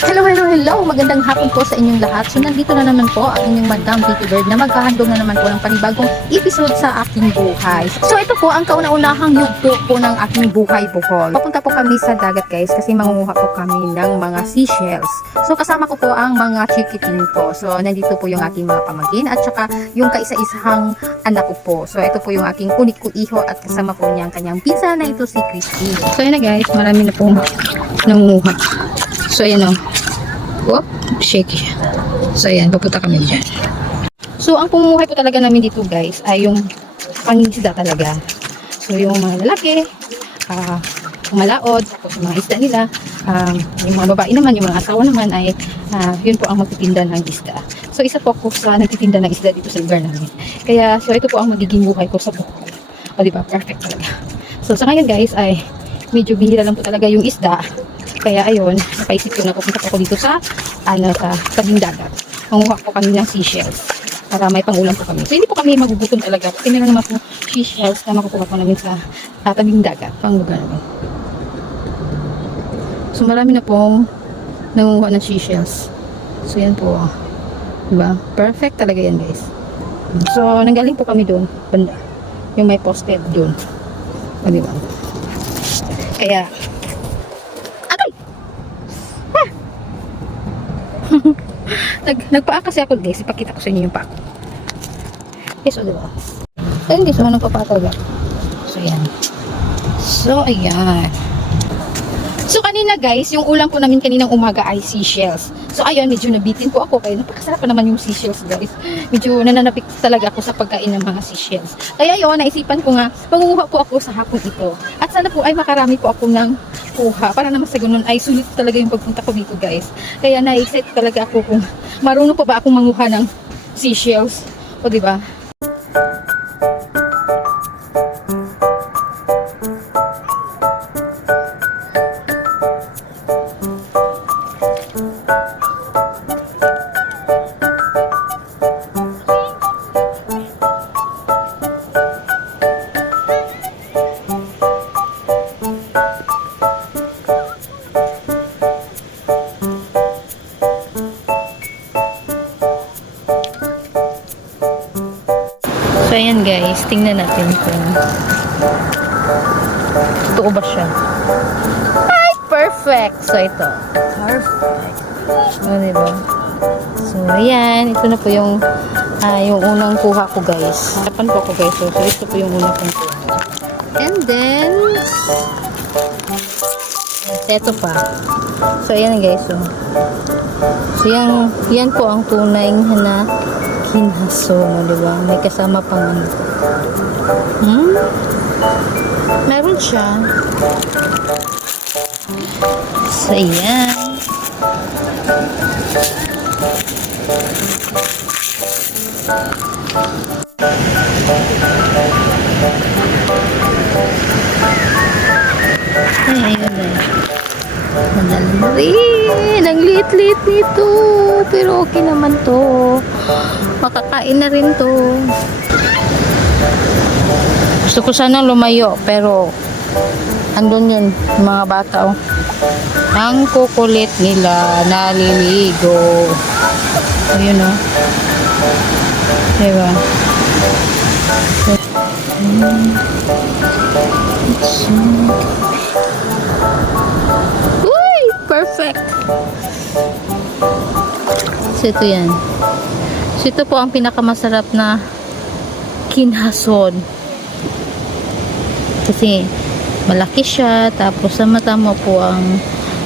Hello, hello, hello! Magandang hapon po sa inyong lahat. So, nandito na naman po ang inyong Madam Beauty Bird na maghahandog na naman po ng panibagong episode sa aking buhay. So, ito po ang kauna-unahang yugto po ng aking buhay Bohol. Papunta po kami sa dagat guys kasi mangunguha po kami ng mga seashells. So, kasama ko po ang mga chikiting ko. So, nandito po yung aking mga pamangkin at saka yung kaisa-isahang anak ko po. So, ito po yung aking kunik ko iho at kasama po niya ang kanyang pinsa na ito si Christine. So, yun na guys, marami na pong nangunguha. So, ayan o. Whoop, shaky. So, ayan, papunta kami dyan. So, ang pumumuhay po talaga namin dito, guys, ay yung pangingisda talaga. So, yung mga lalaki, malaod, tapos yung mga isda nila, yung mga babae naman, yung mga asawa naman ay, yun po ang magtitinda ng isda. So, isa po ako sa nagtitinda ng isda dito sa lugar namin. Kaya, so, ito po ang magiging buhay ko sa Bohol. O, diba? Perfect talaga. So, sa ngayon, guys, ay medyo bihira lang po talaga yung isda. Kaya ayun, napaisip ko na pupunta ako dito sa tabing dagat. Manguha po kami ng seashells para may pangulam po kami. So hindi po kami magugutom talaga kasi meron naman po seashells na makukuha po namin sa tabing dagat, pang lugar namin. So marami na pong nangunguha ng seashells. So yan po. Diba? Perfect talaga yan guys. So nanggaling po kami doon, banda. Yung may posted doon. Diba? Kaya nagpaa kasi ako guys, ipakita ko sa inyo yung paa. Yes, o diba? Ayun guys, nagpapaa talaga. So yan. So ayan. So kanina guys, yung ulam po namin kaninang umaga ay seashells. So ayun, medyo nabitin po ako kaya napakasarap pa naman yung seashells guys. Medyo nananapik talaga ako sa pagkain ng mga seashells. Kaya yun, naisipan ko nga, mangunguha po ako sa hapon ito. At sana po ay makarami po ako ng kuha. Para naman sa ganun ay sulit talaga yung pagpunta ko dito guys. Kaya na-excite talaga ako kung marunong pa ba akong manguha ng seashells. O diba? So, ayan guys, tingnan natin kung totoo ba siya. Ay, perfect! So, ito. Perfect. O, diba? So, ayan. Ito na po yung unang kuha ko guys. Harapan po ako guys. So, ito po yung unang kuha. And then, ito pa. So, ayan guys. So, yan po ang tunay na kinhason, diba? May kasama pang ano. Meron siya. So, ayan. Ay, ayun na. Madali rin. Ang liit-liit nito. Pero okay naman to. Makakain na rin to. Gusto ko sana lumayo. Pero andun yun. Mga bata. Oh. Ang kukulit nila. Naliligo. Ayun o. Oh. Diba? Uy! Perfect! So, ito yan. So, ito po ang pinakamasarap na kinhason. Kasi, malaki siya. Tapos, sa mata mo po ang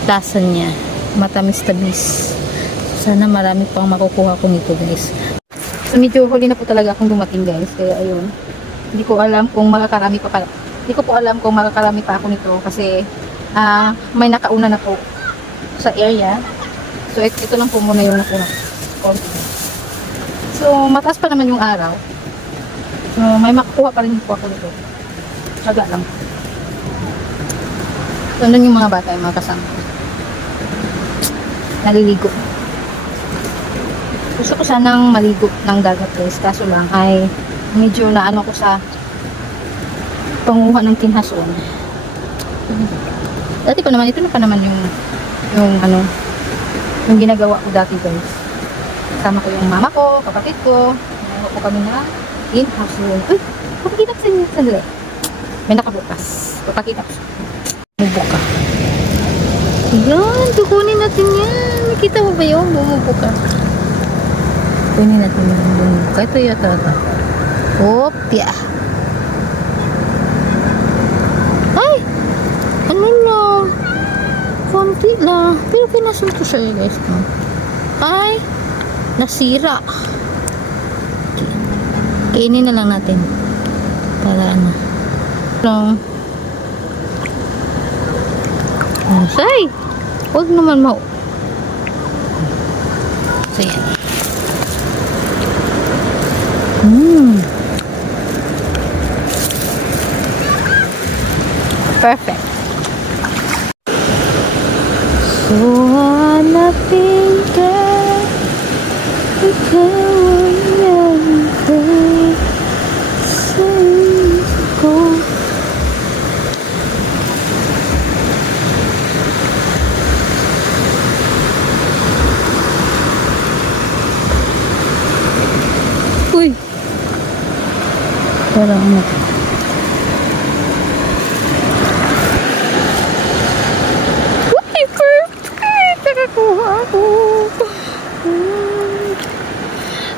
lasa niya. Matamis-tamis. So, sana marami pang makukuha ko nito, guys. So, medyo huli na po talaga akong dumating, guys. Kaya, ayun. Hindi ko alam kung makakarami pa pala. Hindi ko po alam kung makakarami pa ako nito. Kasi, may nakauna na po sa area. So, ito lang po muna yung nakuna. So, mataas pa naman yung araw. So, may makukuha pa rin po ako nito. Saga lang. So, nandun yung mga bata, yung mga kasama. Naliligo. Gusto ko sanang maligo ng dagat guys. Kaso lang ay medyo naano ko sa panguha ng kinhason. Dati pa naman, ito na pa naman yung Yung ginagawa ko dati guys. Kasama ko yung mama ko, kapatid ko. Nagawa ko kami na in-house room. Uy, papakita ko sa inyo sandali. May nakabukas. Papakita ko. Bumubuka. Ayan, tukunin natin yan. Nakita mo ba yun? Bumubuka. Kunin natin yung bumubuka. Ito yata ito. Opya. Ay! Ano na? Konti lang. Pero pinasal ko siya guys. No? Ay! Nasira. Kainin na lang natin. Para ano. Lang. Say! Huwag naman mau. So yan. Perfect. So hanapin ka, ikaw ang nandun sa isip ko. Uy! Parang ano to?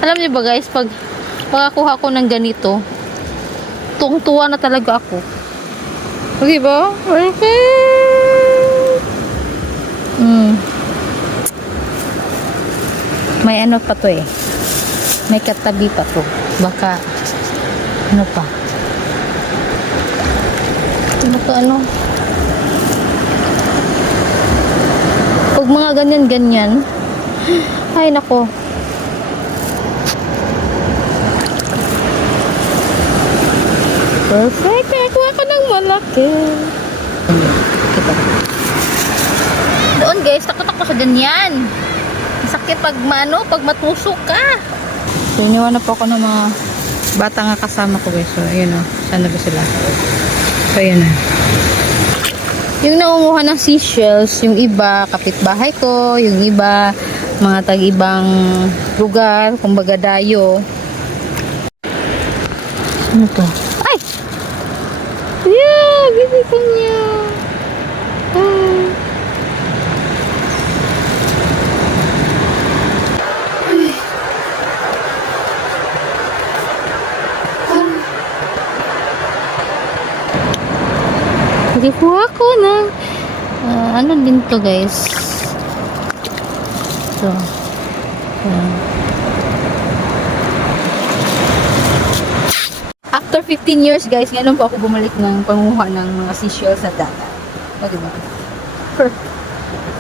Alam niyo ba guys, pag makakuha ko ng ganito, tuwang-tuwa na talaga ako. Okay ba? Okay. May ano pa to eh. May katabi pa to. Baka, ano pa? Baka ano? Pag mga ganyan-ganyan, ay nako. Perfect! Nakakuha ko ng malaki. Kita. Doon guys, takot ako sa ganyan. Sakit pag pag matusok ka. So, iniwan na po ako ng mga bata nga kasama ko guys. So, ayun o. Sana ba sila? So, ayun na. Yung nangunguha ng seashells, yung iba, kapitbahay ko, yung iba, mga tag-ibang lugar, kumbaga dayo. Ano to? Ay! Yeah! Bibigyan niya! Ah. Kuha ko ng ano din to guys. So after 15 years guys, ngayon po ako bumalik ng panguha ng mga seashells sa dagat. Diba?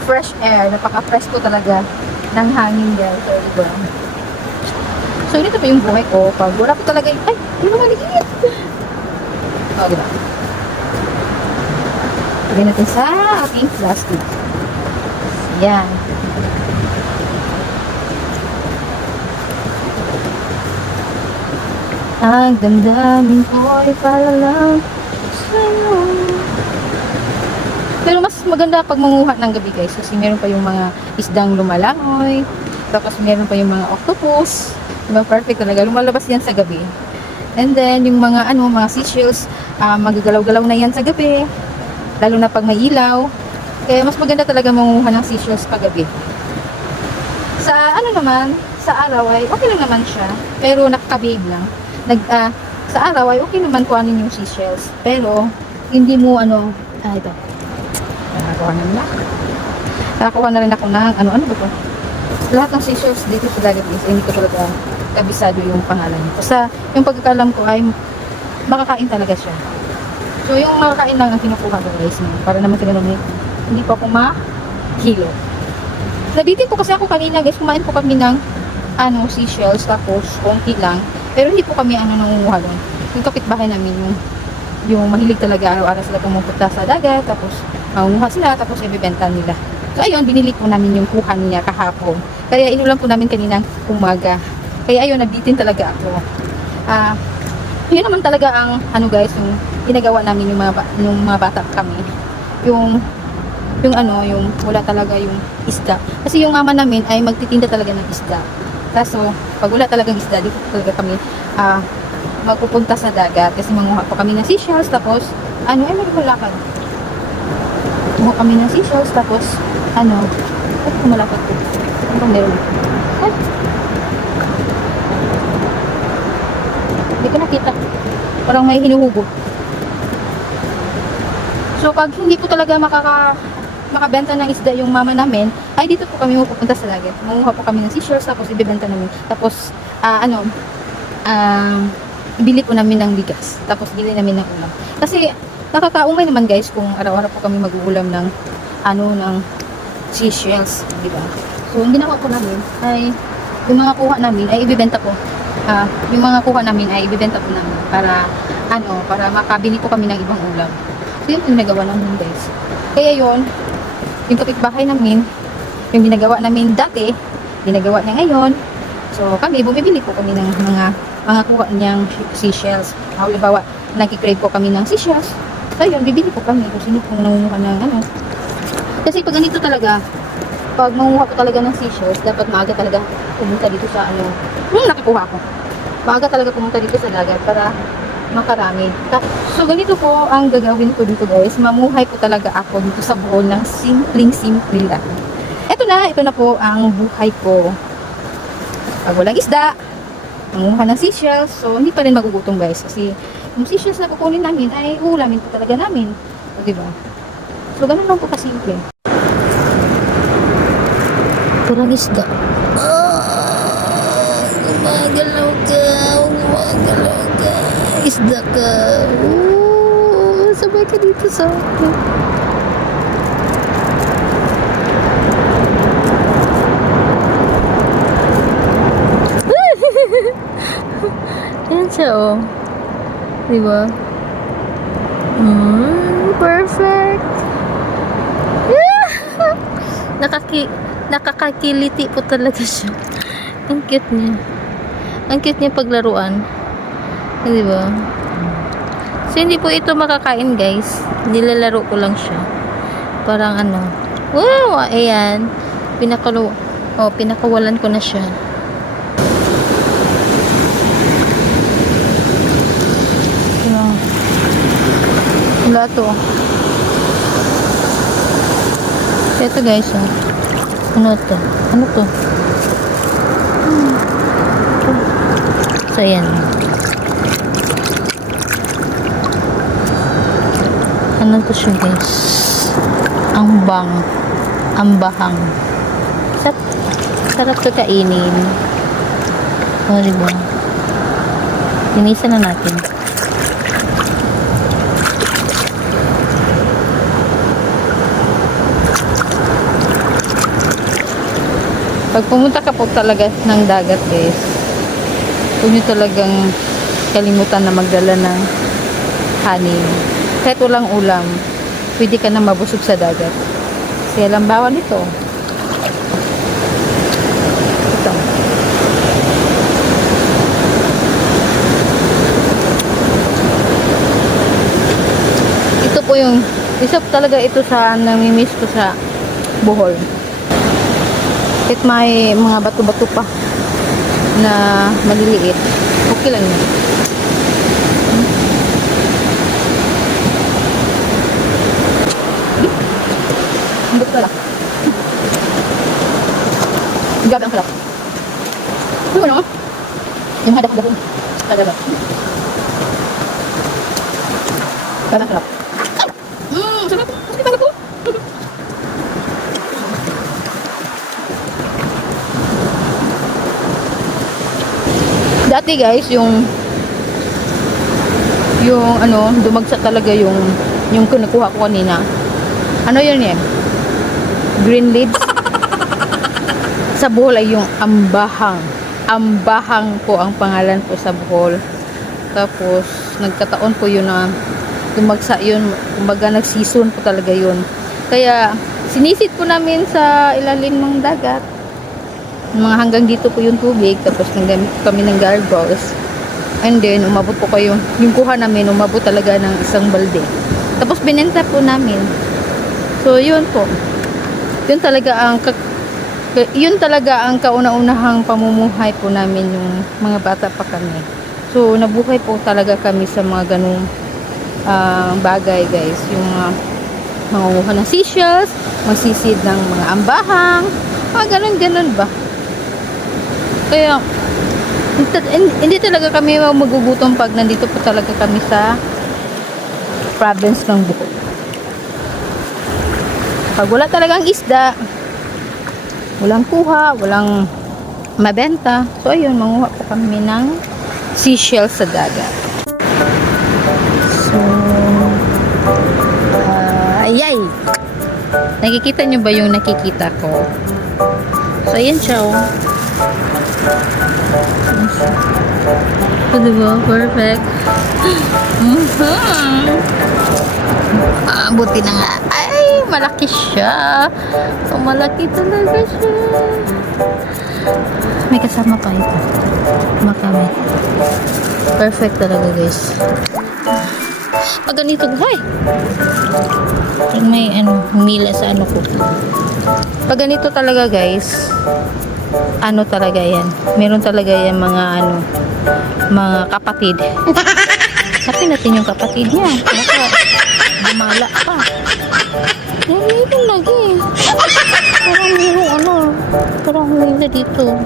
Fresh air, napaka-fresh ko talaga ng hangin guys. So, diba? So ito pa yung buhay ko pag wala ko talaga yung ay, hindi mo maliit. Oh, diba? Lagyan natin sa ating plastic. Yan. Ang damdamin ko ay para lang sa'yo. Pero mas maganda pag manguha ng gabi guys. Kasi meron pa yung mga isdang lumalangoy. Tapos meron pa yung mga octopus. Diba, perfect talaga. Lumalabas yan sa gabi. And then yung mga mga seashells, magagalaw-galaw na yan sa gabi. Lalo na pag may ilaw. Kaya mas maganda talaga manguha ng seashells paggabi. Sa sa araw ay okay lang naman siya. Pero nakakabig lang. Sa araw ay okay naman kuhanin yung seashells. Pero, hindi mo ito. Nakakuha na rin ako ng ano ba ito? Lahat ng seashells dito sa dagat is hindi ko talaga kabisado yung pangalan niya. Basta, yung pagkakalam ko ay makakain talaga siya. So, yung makakain lang ang kinukuha ko guys. Para naman sila hindi pa ako mahilo. Nabitin po kasi ako kanina guys. Kumain po kami ng seashells. Tapos, konti lang. Pero hindi po kami nangunguha doon. Yung kapitbahay namin, yung mahilig talaga araw-araw sila pumupunta sa dagat. Tapos, mangunguha sila. Tapos, ibibenta nila. So, ayun, binili po namin yung kuha niya kahapon. Kaya, inulam po namin kaninang umaga. Kaya, ayun, nabitin talaga ako. Yun naman talaga ang guys, yung ginagawa namin yung mga bata kami. Yung yung ano, yung wala talaga yung isda. Kasi yung mama namin ay magtitinda talaga ng isda. Kaso, pag wala talagang isda, dito talaga kami magpupunta sa dagat. Kasi manguha pa kami ng seashells, tapos, ano, ay malakad. Manguha kami ng seashells, tapos, ano, ay, kumalakad ko. Ano ba meron? Ay! Hindi ko nakita. Parang may hinuhugot. So, pag hindi po talaga makabenta ng isda yung mama namin, ay dito po kami pupunta sa dagat. Manguha po kami ng seashells, tapos ibebenta namin. Tapos, ibili po namin ng bigas. Tapos, bili namin ng ulam. Kasi, nakakaumay naman guys kung araw-araw po kami mag-uulam ng, ng seashells, di ba? So, yung ginawa po namin ay, yung mga kuha namin ay ibebenta po. Yung mga kuha namin ay ibebenta po namin para makabili po kami ng ibang ulam. So, yun yung nagawa namin guys. Kaya yun, yung kapitbahay namin, yung ginagawa namin dati, ginagawa niya ngayon. So, kami, bumibili po kami ng mga kuha niyang seashells. Halimbawa, nag-crave po kami ng seashells. So, yun, bibili po kami kung sino pong nangunguha ng Kasi pag ganito talaga, pag manguha po talaga ng seashells, dapat maaga talaga pumunta dito sa nakakuha ko. Maaga talaga pumunta dito sa dagat para makarami. So, ganito po ang gagawin ko dito guys. Mamuhay po talaga ako dito sa Bohol ng simpleng-simple lang. Ito na po ang buhay ko. Pag walang isda, manguha ng seashells, so hindi pa rin magugutom guys. Kasi yung seashells na kukunin namin ay uulamin po talaga namin. O, diba? So, ganun lang po kasimple. Parang isda. Gumagalaw ka. Isda ka. Sabay ka dito sa akin. Yan siya, oh. Diba? Perfect. Nakakakiliti po talaga siya. Ang cute niya. Ang cute niya paglaruan. Diba? So, hindi po ito makakain, guys. Nilalaro ko lang siya. Parang wow! Ayan. Pinakawalan ko na siya. Wala to. Ito, guys, oh. Ano to? So, ayan. Ano to siya guys? Ambahang. Sarap to kainin. O, diba? Linisan na natin. Pag pumunta ka po talaga ng dagat guys, huwag nyo talagang kalimutan na magdala ng honey. Kahit walang ulam, pwede ka na mabusog sa dagat. Kasi halimbawa nito. Ito. Ito po yung, isa talaga ito sa namimiss ko sa Bohol. Kahit may mga bato-bato pa na maliliit, okay lang yun. Hindi ko lang. Grabe ang sarap. Ano? Yung hadak-dakon. Talaga. Grabe ang sarap. Sarap. Kasi pala po. Dati guys, yung dumagsa talaga yung kinukuha ko kanina. Ano yun eh? Green leaves. Sa Bohol ay yung ambahang. Ambahang po ang pangalan po sa Bohol. Tapos, nagkataon po yun na dumagsa yun. Kumbaga, nag-season po talaga yun. Kaya, sinisid po namin sa ilalim ng dagat. Mga hanggang dito po yung tubig. Tapos, naggamit kami ng gargoyles. And then, umabot po kayo. Yung kuha namin, umabot talaga ng isang balde. Tapos, binenta po namin. So, yun po. Yun talaga ang yun talaga ang kauna-unahang pamumuhay po namin yung mga bata pa kami. So, nabuhay po talaga kami sa mga ganung bagay, guys. Yung mangunguha ng seashells, magsisid ng mga ambahang, mga ganun-ganun ba. Kaya, hindi talaga kami magugutom pag nandito po talaga kami sa province ng Bohol. Pag wala talagang isda, walang kuha, walang mabenta, so ayun, manguha po kami ng seashells sa dagat. So, ayay! Nakikita nyo ba yung nakikita ko? So, ayan siya, oh. So, diba? Perfect. Buti na nga. Ay, malaki siya. So, malaki talaga siya. May kasama pa ito. Makamit. Perfect talaga, guys. Pag ganito, hoy! May humila sa ko. Pag ganito talaga, guys, talaga yan. Meron talaga yan mga kapatid. Kapin natin yung kapatid niya. Baka bumala pa. Ito lagi. Parang mayroong parang humila dito.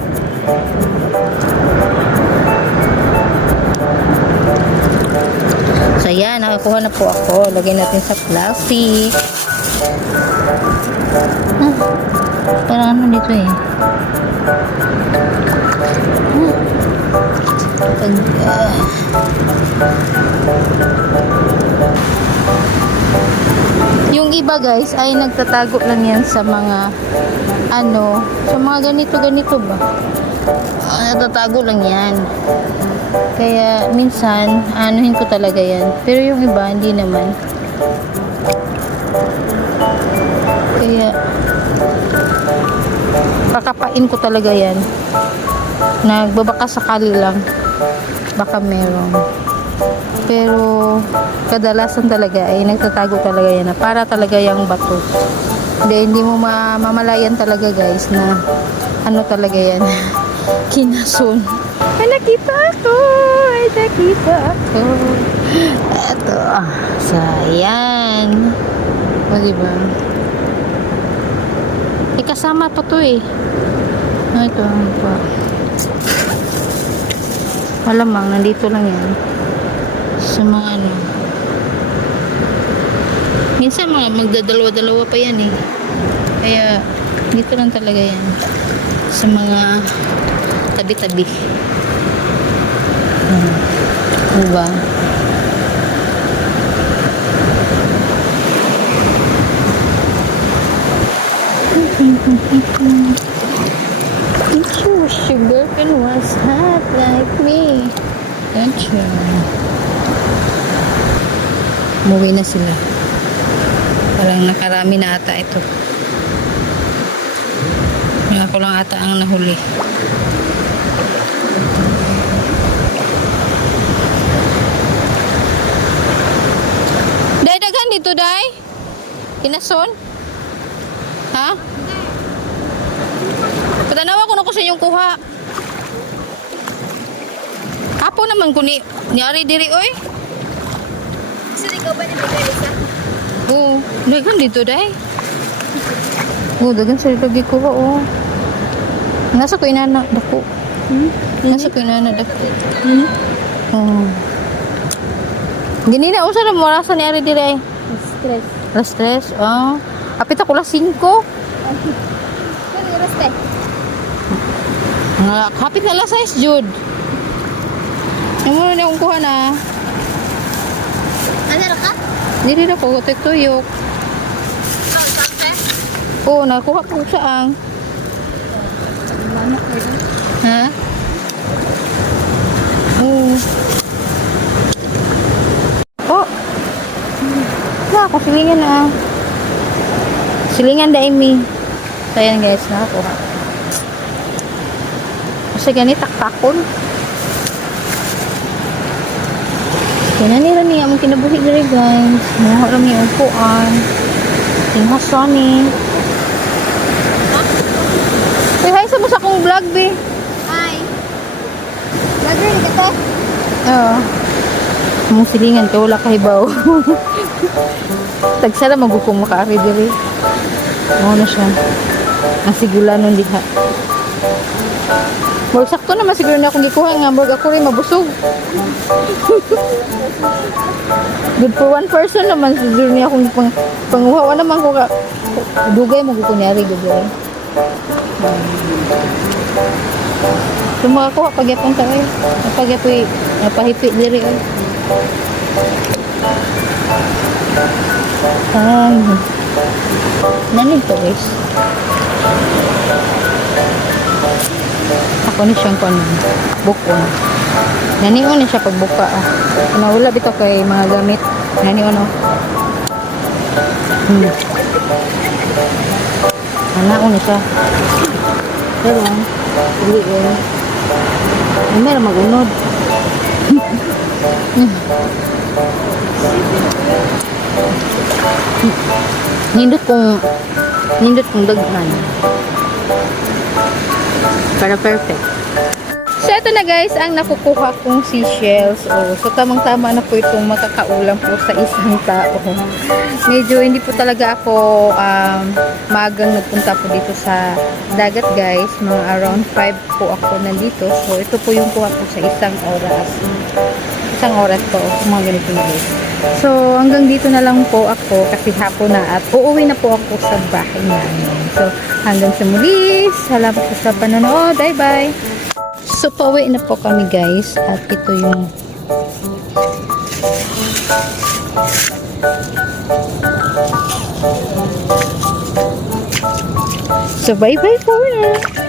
So, yan. Nakakuha na po ako. Lagay natin sa plastic. Parang dito eh. Yung iba, guys, ay nagtatago lang yan sa mga sa mga ganito ba. Nagtatago lang yan. Kaya minsan anuhin ko talaga yan, pero yung iba hindi naman. Kaya kakapain ko talaga yan. Nagbabaka sakali lang, baka meron, pero kadalasan talaga ay nagtatago talaga yan na para talaga yung bato. Hindi mo mamalayan talaga, guys, na talaga yan. Kinason. Ay, nakita ako. Eto. So, ayan. O, diba? Kasama pa to eh. Ito pa. Malamang, nandito lang yan. Sa mga minsan magdadalawa-dalawa pa yan eh. Kaya, dito lang talaga yan. Sa mga tabi-tabi. Diba? Don't you wish your girlfriend was hot like me? Don't you? Umuwi na sila. Parang nakarami na ata ito. Yung ako lang ata ang nahuli. Day, daghan dito, Day? Kinason? Ha? Patanawa ko na ko sa inyong kuha. Apo naman ko ni-ari diri, oy. Sino ikaw ba nilagay isa? Oo, daghan dito, Day. Oo, daghan sa lagi kuha, oh. Nasa ko inana dako. Nasa ko inana dako. Oo. Ganina, usa na mo rasa ni ari diri. Stress. Stress. Oh. Apit ako la 5. Ano raste? Kapit na la 6, Jud. Amo na akong kuha na. Ano ka? Dili na ko tuyok. Sante? Oo, nakuha ko saang. Manak ko. Ha? Oo. Oh. Na ako silingan na. Silingan da imi. So, ayan guys, nakakuha. Kasi ganit taktakon. Kaya nila niya mong kinabuhi diri guys. Mga rami upuan. Tingha Sonny. Uy, hi sa mo sa akong vlog, be. Hi. Vlogger ni kate. Oo. Mong silingan ka, wala kahibaw. Tagsara magukong makaari diri. Oo na siya. Ang sigula nun diha. Murag sakto naman siguro na akong gikuha nga. Murag ako rin mabusog. Good for one person naman siguro niya akong panguha. Wala naman ko ka. Dugay mo kukunyari. Dugay. So makakuha pagyapon ta ay. Napagyapoy. Napahipit diri ay. Ay. Nanid to guys. Ako ni siyang kon bukon. Nanion ni siya pagbuka ah. Nawala bitaw kay mga gamit. Nanion no. Anaon ni siya. Pero dili eh. May ra magunod. Nindot kong daghan para perfect. So ito na guys ang nakukuha kong seashells. So tamang-tama na po itong makakaulam po sa isang tao. Medyo hindi po talaga ako magang nagpunta po dito sa dagat guys. Mga around 5 po ako nandito. So ito po yung kuha po sa isang oras. Isang oras po. Mga ganito na guys. So hanggang dito na lang po ako kasi hapon na at uuwi na po ako sa bahay namin. So hanggang sa muli. Salamat po sa panonood. Bye bye. So, pauwi na po kami guys. At ito yung so, bye-bye for now.